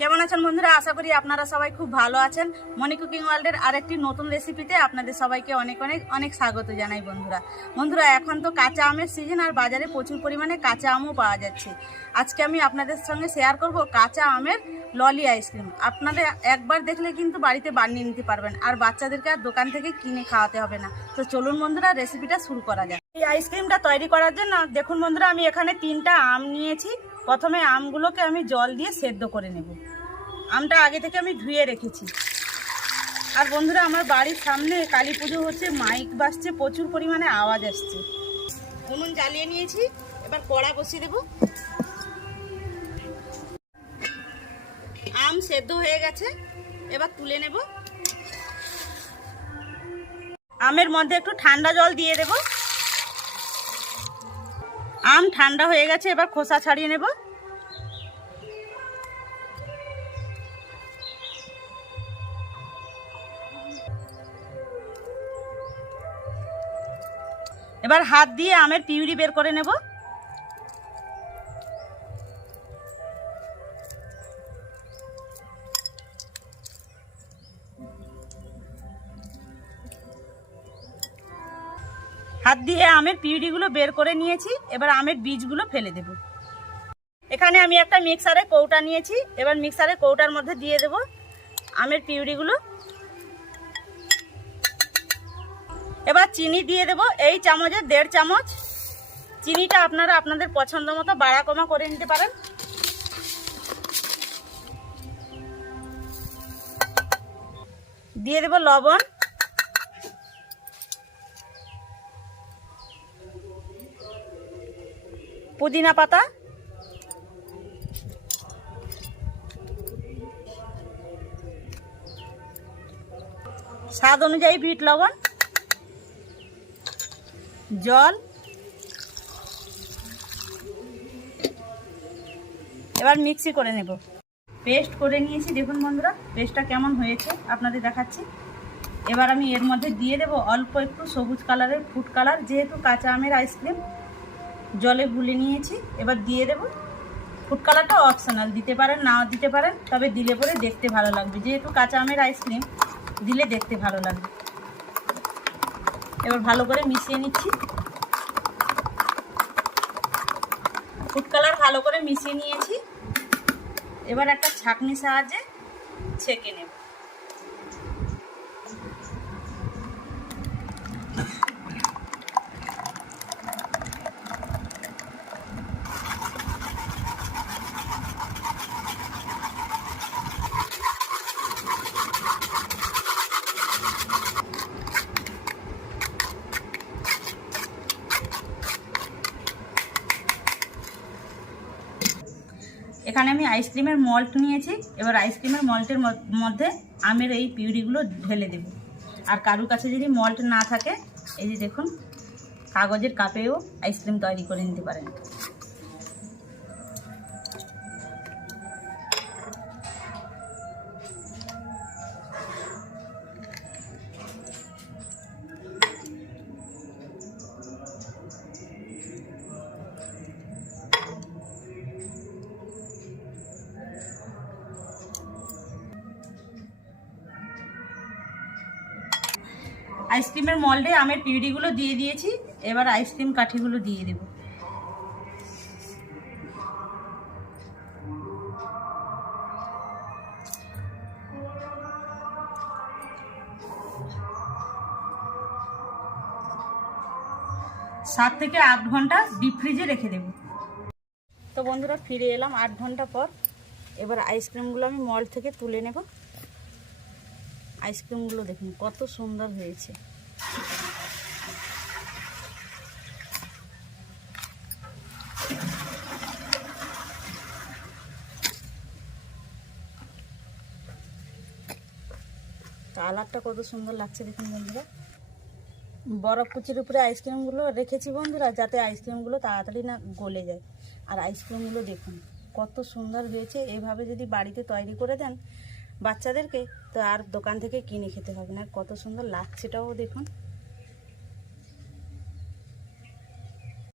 কেমন আছেন বন্ধুরা? আশা করি আপনারা সবাই খুব ভালো আছেন। মনি কুকিং ওয়ার্ল্ডের আরেকটি নতুন রেসিপিতে আপনাদের সবাইকে অনেক অনেক অনেক স্বাগত জানাই বন্ধুরা। বন্ধুরা, এখন তো কাঁচা আমের সিজন আর বাজারে প্রচুর পরিমাণে কাঁচা আমও পাওয়া যাচ্ছে। আজকে আমি আপনাদের সঙ্গে শেয়ার করব কাঁচা আমের ললি আইসক্রিম আপনারা একবার দেখলে কিন্তু বাড়িতে বানিয়ে নিতে পারবেন, আর বাচ্চাদেরকে আর দোকান থেকে কিনে খাওয়াতে হবে না। তো চলুন বন্ধুরা রেসিপিটা শুরু করা যাক। এই আইসক্রিমটা তৈরি করার জন্য দেখুন বন্ধুরা, আমি এখানে তিনটা আম নিয়েছি। প্রথমে আমগুলোকে আমি জল দিয়ে সেদ্ধ করে নেব। আমটা আগে থেকে আমি ধুয়ে রেখেছি। আর বন্ধুরা, আমার বাড়ির সামনে কালী পুজো হচ্ছে, মাইক বাজছে, প্রচুর পরিমাণে আওয়াজ আসছে। উনুন জ্বালিয়ে নিয়েছি, এবার কড়া বসিয়ে দেব। আম সেদ্ধ হয়ে গেছে, এবার তুলে নেব। আমের মধ্যে একটু ঠান্ডা জল দিয়ে দেব। আম ঠান্ডা হয়ে গেছে, এবার খোসা ছাড়িয়ে নেব। এবার হাত দিয়ে আমের পিউরি বের করে নেব। হাত দিয়ে আমের পিউরিগুলো বের করে নিয়েছি, এবার আমের বীজগুলো ফেলে দেব। এখানে আমি একটা মিক্সারে কৌটা নিয়েছি, এবার মিক্সারে কৌটার মধ্যে দিয়ে দেব আমের পিউরিগুলো। এবার চিনি দিয়ে দেব, এই চামচের দেড় চামচ। চিনিটা আপনারা আপনাদের পছন্দ মতো বাড়া কমা করে নিতে পারেন। দিয়ে দেব লবণ। পুদিনা পাতা। স্বাদ অনুযায়ী বিট, লবণ, জল। এবার মিক্সি করে নেব। পেস্ট করে নিয়েছি। দেখুন বন্ধুরা, পেস্টটা কেমন হয়েছে আপনাদের দেখাচ্ছি। এবার আমি এর মধ্যে দিয়ে দেব অল্প একটু সবুজ কালারের ফুড কালার, যেহেতু কাঁচা আমের আইসক্রিম জলে গুলে নিয়েছি। এবার দিয়ে দেব। ফুড কালারটা অপশনাল দিতে পারেন, নাও দিতে পারেন, তবে দিলে পরে দেখতে ভালো লাগবে। যেহেতু কাঁচা আমের আইসক্রিম দিলে দেখতে ভালো লাগবে। এবার ভালো করে মিশিয়ে নিচ্ছি। ফুড কালার ভালো করে মিশিয়ে নিয়েছি। এবার একটা ছাঁকনির সাহায্যে ছেঁকে নেব। এখানে আমি আইসক্রিমের মল্ট নিয়েছি। এবার আইসক্রিমের মল্টের মধ্যে আমের এই পিউরিগুলো ঢেলে দেব। আর কারুর কাছে যদি মল্ট না থাকে, এই যে দেখুন, কাগজের কাপেও আইসক্রিম তৈরি করে নিতে পারেন। আইসক্রিমের মল্ডে আমের পিউরিগুলো দিয়ে দিয়েছি, এবার আইসক্রিম কাঠিগুলো দিয়ে দেব। সাত থেকে আট ঘণ্টা ডিপ ফ্রিজে রেখে দেব। তো বন্ধুরা, ফিরে এলাম আট ঘণ্টা পর। এবার আইসক্রিমগুলো আমি মল থেকে তুলে নেব। আইসক্রিমগুলো দেখুন, কত সুন্দর হয়েছে। কালারটা কত সুন্দর লাগছে দেখুন বন্ধুরা। বরফ কুচির উপরে আইসক্রিমগুলো রেখেছি বন্ধুরা, যাতে আইসক্রিমগুলো তাড়াতাড়ি না গলে যায়। আর আইসক্রিমগুলো দেখুন, কত সুন্দর হয়েছে। এভাবে যদি বাড়িতে তৈরি করে দেন বাচ্চাদেরকে তো আর দোকান থেকে কিনে খেতে হবে না। কত সুন্দর লাগছে এটাও দেখুন।